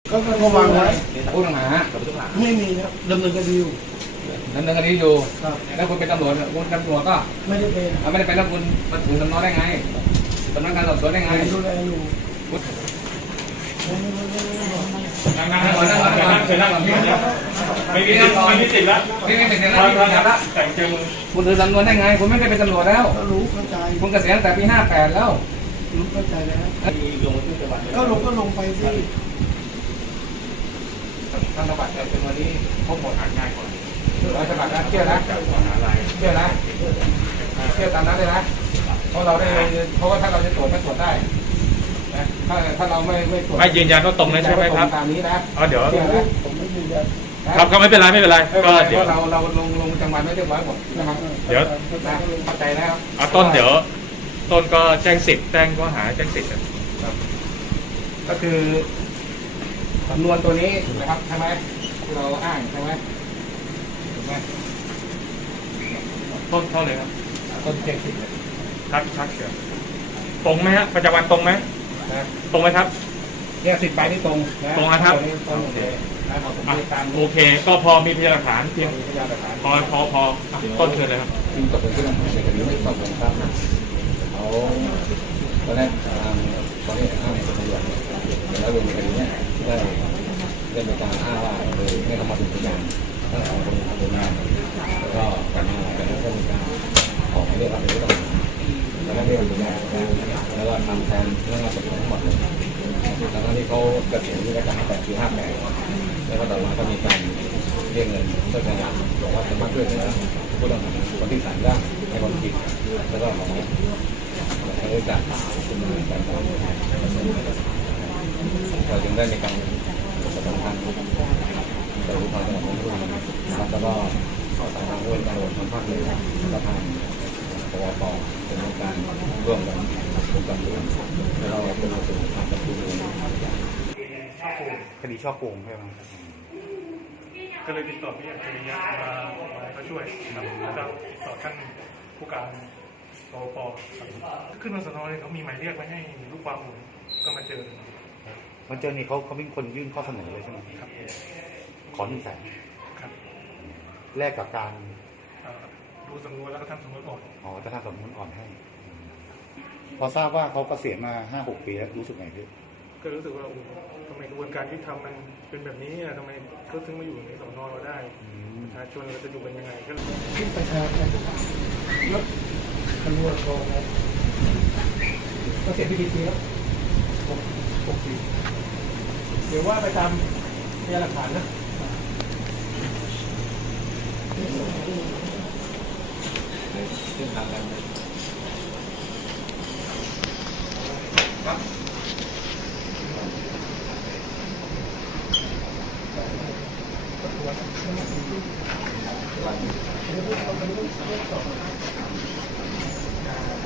ก็วางไว้ผู้ต้องหาไม่มีครับดำเนินคดีอยู่ดำเนินคดีอยู่ครับแล้วคุณเป็นตำรวจคุณตำรวจก็ไม่ได้เป็นไม่ได้เป็นแล้วคุณมาถึงสำนวนได้ไงสำนักงานสอบสวนได้ไงดูแลอยู่นั่งเชิญนั่งก่อนไม่มีสิทธิ์แล้วไม่เป็นเสียงแล้วไม่เป็นเสียงแล้วแต่งเจอมือคุณถือสำนวนได้ไงคุณไม่ได้เป็นตำรวจแล้วก็รู้เข้าใจคุณเกษียณตั้งแต่ปี58แล้วรู้เข้าใจแล้วลงบันทึกประจำวันก็ลงไปสิท่านระบาดเป็นวันนี้พบหมดอ่านง่ายกว่าร้อยฉบับนะเชื่อนะเชื่อนะเชื่อตามนั้นเลยนะเพราะเราได้เพราะว่าถ้าเราจะตรวจก็ตรวจได้นะถ้าเราไม่ตรวจไม่ยืนยันว่าตรงนั้นใช่ไหมครับตามนี้นะเดี๋ยวเชื่อนะผมไม่ยืนยันครับก็ไม่เป็นไรก็เดี๋ยวเราลงจังหวัดไม่เรียบร้อยหมดนะครับเดี๋ยวนะเข้าใจนะครับต้นเดี๋ยวต้นก็แจ้งสิทธิ์แจ้งข้อหาแจ้งสิทธิ์ก็คือสำนวนตัวนี้นะครับใช่ไหมที่เราอ้างใช่ไหมถูกไหมต้นเท่าเลยครับต้น70เลยชัดเดี๋ยวตรงไหมฮะประจำวันตรงไหมนะตรงไหมครับเนี่ย10 ใบนี่ตรงนะตรงนะครับตรงเลยนะผมตามโอเค ก็พอมีพยานหลักฐานเพียงพยานหลักฐานพอต้นเชิญเลยครับซึ่งตกเป็นผู้ต้องหาในคดีไม่ต้องผมครับเขาตอนแรกตอนนี้อ้างเป็นตำรวจแล้วลงในคดีเนี้ยได้มีการอ้างว่าให้เขามาเป็นพยานทั้งสองคนทำงานแล้วก็กลับมาแล้วก็มีการออกหมายเรียกว่าเป็นผู้ต้องหาแล้วก็เรียกเป็นพยานแล้วก็ทำแทนเรื่องงานสอบสวนทั้งหมดเลยแล้วก็ที่เขาเกิดเหตุที่ได้การ8 ปี 58แล้วก็ต่อมาก็มีการเรียกเงินเพื่อการบอกว่าจะมาช่วยเหลือผู้ต้องหาคนที่3ได้ในความผิดแล้วก็ของบริจาคคุณการเราจึงได้ในการประสานทางแต่ผู้พันจังหวัดนนทบุรีแล้วก็ขอสายทางด้วยการรวมทางภาคเหนือและทางปวปเป็นการร่วมกันร่วมกันแล้วเราเป็นส่วนทางการดูแลคดีช่อโกงใช่ไหมก็เลยติดต่อพี่อัจฉริยะมาเขาช่วยครับแล้วก็ติดต่อท่านผู้การปปขึ้นมาสนเลยเขามีหมายเรียกไว้ให้ลูกความผมก็มาเจอมันเจอนี่เขาเป็นคนยื่นข้อเสนอเลยใช่ไหมครับขอ100,000 ครับแลกกับการดูสำนวนแล้วก็ทำสำนวนก่อนจะทำสำนวนอ่อนให้ พอทราบว่าเขาเกษียณมา 5-6 ปีแล้วรู้สึกไงพี่ก็รู้สึกว่าทำไมกระบวนการที่ทำมันเป็นแบบนี้ทำไมเขาถึงมาอยู่ในสำนวนเราได้ประชาชนเราจะอยู่กันยังไงก็ที่ประชาชนแล้วตำรวจโทรมาก็เสร็จพิธีแล้ว6 ปีเดี๋ยวว่าไปตามพยานหลักฐานนะเส้นทางการเงินเ